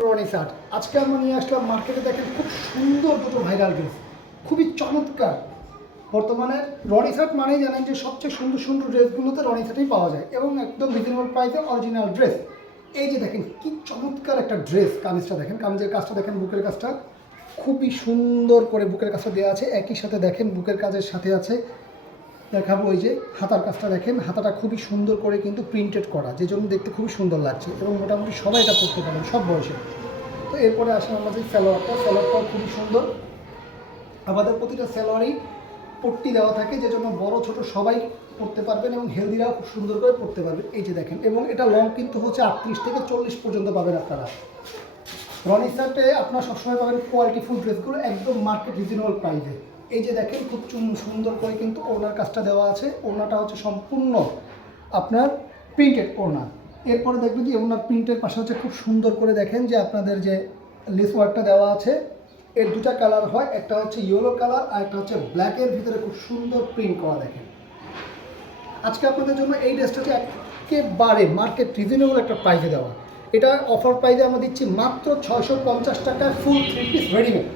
Roni shirt আজকে আমরা নিয়ে আসলাম মার্কেটে। দেখেন খুব সুন্দর দুটো ভাইরাল ড্রেস, খুবই চমৎকার। বর্তমানে রনি শার্ট মানেই জানেন যে সবচেয়ে সুন্দর সুন্দর ড্রেসগুলোতে রনি শার্টই পাওয়া যায় এবং একদম রিজনেবল প্রাইসে অরিজিনাল ড্রেস। এই যে দেখেন কি চমৎকার একটা ড্রেস। কামিজটা দেখেন, কামিজের কাজটা দেখেন, বুকের কাজটা খুবই সুন্দর করে বুকের কাজটা দেওয়া আছে। একই সাথে দেখেন বুকের কাজের সাথে আছে দেখাবো ওই যে হাতার কাজটা দেখেন, হাতাটা খুবই সুন্দর করে কিন্তু প্রিন্টেড করা, যে জন্য দেখতে খুবই সুন্দর লাগছে এবং মোটামুটি সবাই এটা পরতে পারেন সব বয়সে। তো এরপরে আসেন আমাদের সালোয়ারটাও খুবই সুন্দর। আমাদের প্রতিটা সালোয়ারেই পট্টি দেওয়া থাকে, যে জন্য বড় ছোট সবাই পরতে পারবেন এবং হেলদিরাও খুব সুন্দর করে পরতে পারবেন। এই যে দেখেন, এবং এটা লং কিন্তু হচ্ছে 38 থেকে 40 পর্যন্ত পাবেন আপনারা। রনি শার্টে আপনারা সবসময় পাবেন কোয়ালিটিফুল ড্রেসগুলো একদম মার্কেট রিজনেবল প্রাইসে। এই যে দেখেন খুব সুন্দর করে কিন্তু ওড়নার কাজটা দেওয়া আছে। ওড়নাটা হচ্ছে সম্পূর্ণ আপনার প্রিন্টেড ওড়না। এরপরে দেখবেন যে ওড়নার প্রিন্টের পাশে হচ্ছে খুব সুন্দর করে দেখেন যে আপনাদের যে লেস ওয়ার্কটা দেওয়া আছে। এর দুটা কালার হয়, একটা হচ্ছে ইয়েলো কালার আর একটা হচ্ছে ব্ল্যাকের ভিতরে খুব সুন্দর প্রিন্ট করা। দেখেন আজকে আপনাদের জন্য এই ড্রেসটা হচ্ছে একেবারে মার্কেট রিজনেবল একটা প্রাইসে দেওয়া। এটা অফার প্রাইসে আমরা দিচ্ছি মাত্র 650 টাকায় ফুল 3 পিস রেডিমেড।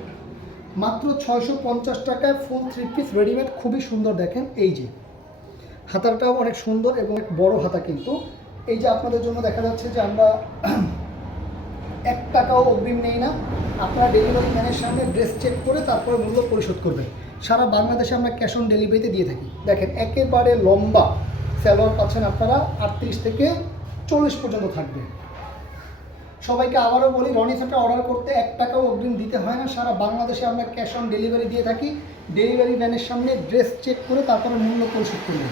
মাত্র 650 টাকায় ফুল 3 পিস রেডিমেড, খুবই সুন্দর। দেখেন এই যে হাতাটাও অনেক সুন্দর এবং এক বড় হাতা কিন্তু। এই যে আপনাদের জন্য দেখা যাচ্ছে যে আমরা 1 টাকাও অগ্রিম নেই না। আপনারা ডেলিভারি ম্যানের সামনে ড্রেস চেক করে তারপরে মূল্য পরিশোধ করবেন। সারা বাংলাদেশে আমরা ক্যাশ অন ডেলিভারিতে দিয়ে থাকি। দেখেন একেবারে লম্বা সালোয়ার পাচ্ছেন আপনারা, 38 থেকে 40 পর্যন্ত থাকবে। সবাইকে আবারও বলি, রনি শার্টটা অর্ডার করতে 1 টাকাও অগ্রিম দিতে হয় না। সারা বাংলাদেশে আমরা ক্যাশ অন ডেলিভারি দিয়ে থাকি। ডেলিভারি ম্যানের সামনে ড্রেস চেক করে তারপরে মূল্য পরিশোধ করবেন।